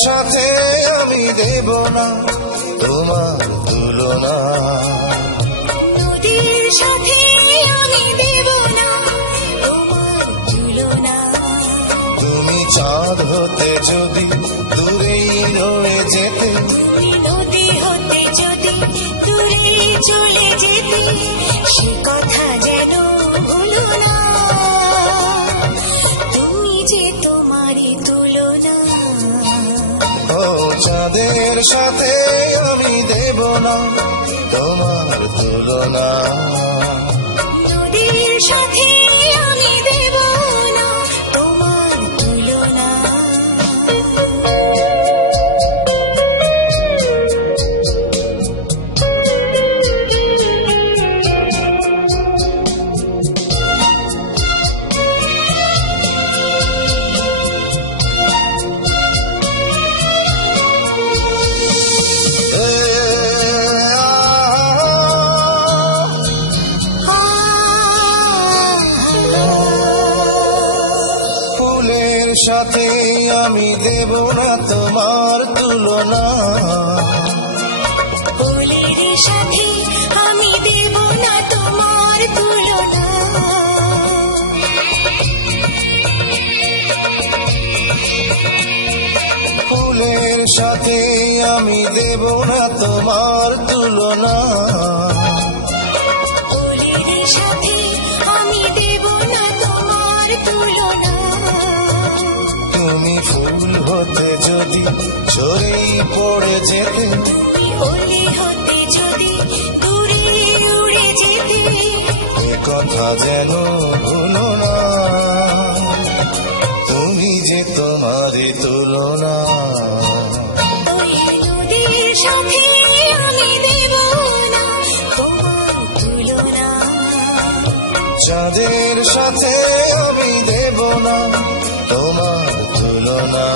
সাথে আমি দেব না তোমার তুলনা, নদীর সাথে আমি দেব না তোমার তুলনা। তুমি চাঁদ হতে যদি দূরেই রয়ে যেতে, নদী হতে যদি দূরে চলে যেতে, সে কথা যেন ভুলো না, তুমি যে তোমারই তুলনা। ও চাঁদের সাথে আমি দেব না তোমার তুলনা, নদীর সাথে আমি দেব না তোমার তুলনা। ফুলের সাথে আমি দেব না তোমার তুলনা, ফুলের সাথে আমি দেব না তোমার তুলনা। ফুলের সাথে আমি দেব না তোমার তুলনা, ফুলের সাথে আমি দেব না তোমার তুলনা। তুমি ফুল হতে যদি ঝরেই পড়ে যেতে, ওলি হতে যদি দূরে উড়ে যেতে, এ কথা যেন ভুলো না, তুমি যে তোমারই তুলনা। ওই নদীর সাথে আমি দেব না তোমার তুলনা, চাঁদের সাথে আমি দেব না তোমার তুলনা।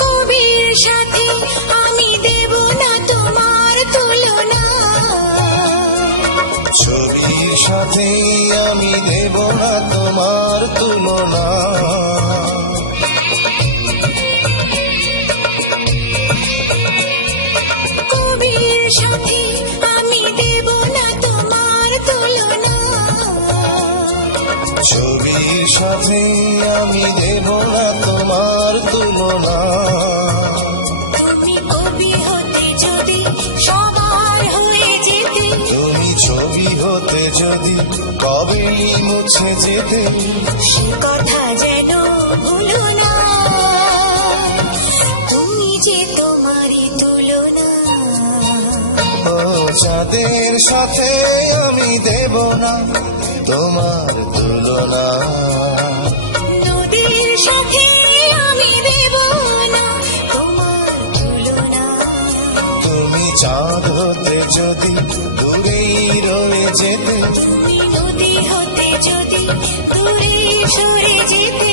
কবির সাথে আমি দেব না তোমার তুলনা, ছবির সাথে আমি দেব না তোমার তুলনা, কবির সাথে আমি দেব না তোমার তুলনা। ছবির সাথে আমি দেব না তোমার তুলনা, তুমি কবি হতে যদি সবার হয়ে যেতে, তুমি ছবি হতে যদি কবেই মুছে যেতে, সে কথা যেন ভুলো না, তুমি যে তোমারই তুলনা। ও চাঁদের সাথে আমি দেব না তোমার তুলনা, নদীর সাথে আমি দেব না তোমার তুলনা। তুমি চাঁদ হতে যদি দূরেই রয়ে যেতে, নদী হতে যদি দূরে সরে যেতে,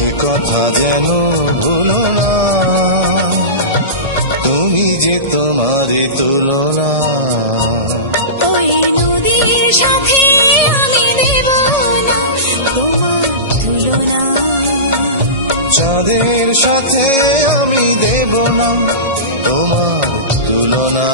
এ কথা যেন ভুলো না, তুমি যে তোমারই তুলনা। ওই নদীর সাথে আমি দেব না তোমার তুলনা, চাঁদের সাথে আমি দেব না তোমার তুলনা।